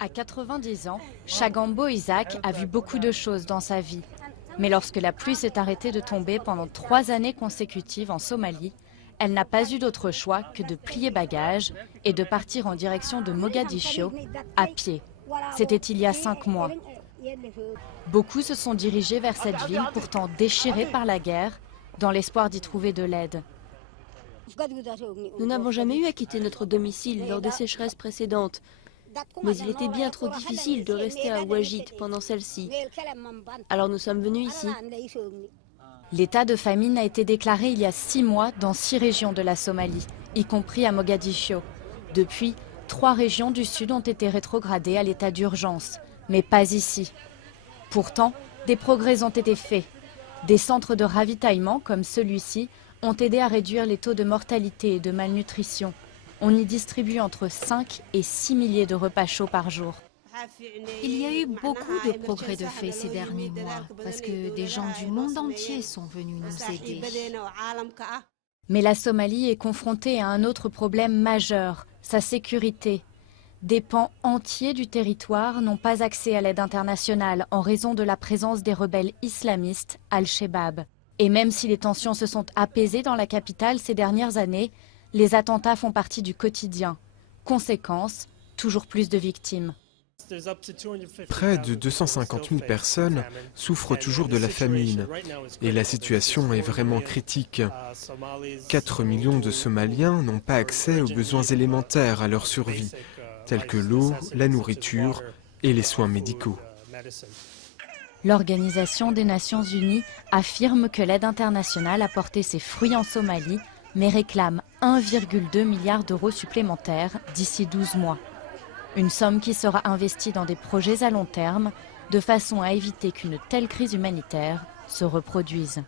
À 90 ans, Chagambo Isaac a vu beaucoup de choses dans sa vie. Mais lorsque la pluie s'est arrêtée de tomber pendant 3 années consécutives en Somalie, elle n'a pas eu d'autre choix que de plier bagages et de partir en direction de Mogadiscio à pied. C'était il y a 5 mois. Beaucoup se sont dirigés vers cette ville pourtant déchirée par la guerre, dans l'espoir d'y trouver de l'aide. Nous n'avons jamais eu à quitter notre domicile lors des sécheresses précédentes. Mais il était bien trop difficile de rester à Ouagit pendant celle-ci. Alors nous sommes venus ici. L'état de famine a été déclaré il y a 6 mois dans 6 régions de la Somalie, y compris à Mogadiscio. Depuis, 3 régions du sud ont été rétrogradées à l'état d'urgence, mais pas ici. Pourtant, des progrès ont été faits. Des centres de ravitaillement, comme celui-ci, ont aidé à réduire les taux de mortalité et de malnutrition. On y distribue entre 5 et 6 milliers de repas chauds par jour. Il y a eu beaucoup de progrès de fait ces derniers mois, parce que des gens du monde entier sont venus nous aider. Mais la Somalie est confrontée à un autre problème majeur, sa sécurité. Des pans entiers du territoire n'ont pas accès à l'aide internationale en raison de la présence des rebelles islamistes Al-Shabaab. Et même si les tensions se sont apaisées dans la capitale ces dernières années, les attentats font partie du quotidien. Conséquence, toujours plus de victimes. Près de 250 000 personnes souffrent toujours de la famine et la situation est vraiment critique. 4 millions de Somaliens n'ont pas accès aux besoins élémentaires à leur survie, tels que l'eau, la nourriture et les soins médicaux. L'Organisation des Nations Unies affirme que l'aide internationale a porté ses fruits en Somalie, mais réclame 1,2 milliard d'euros supplémentaires d'ici 12 mois. Une somme qui sera investie dans des projets à long terme, de façon à éviter qu'une telle crise humanitaire se reproduise.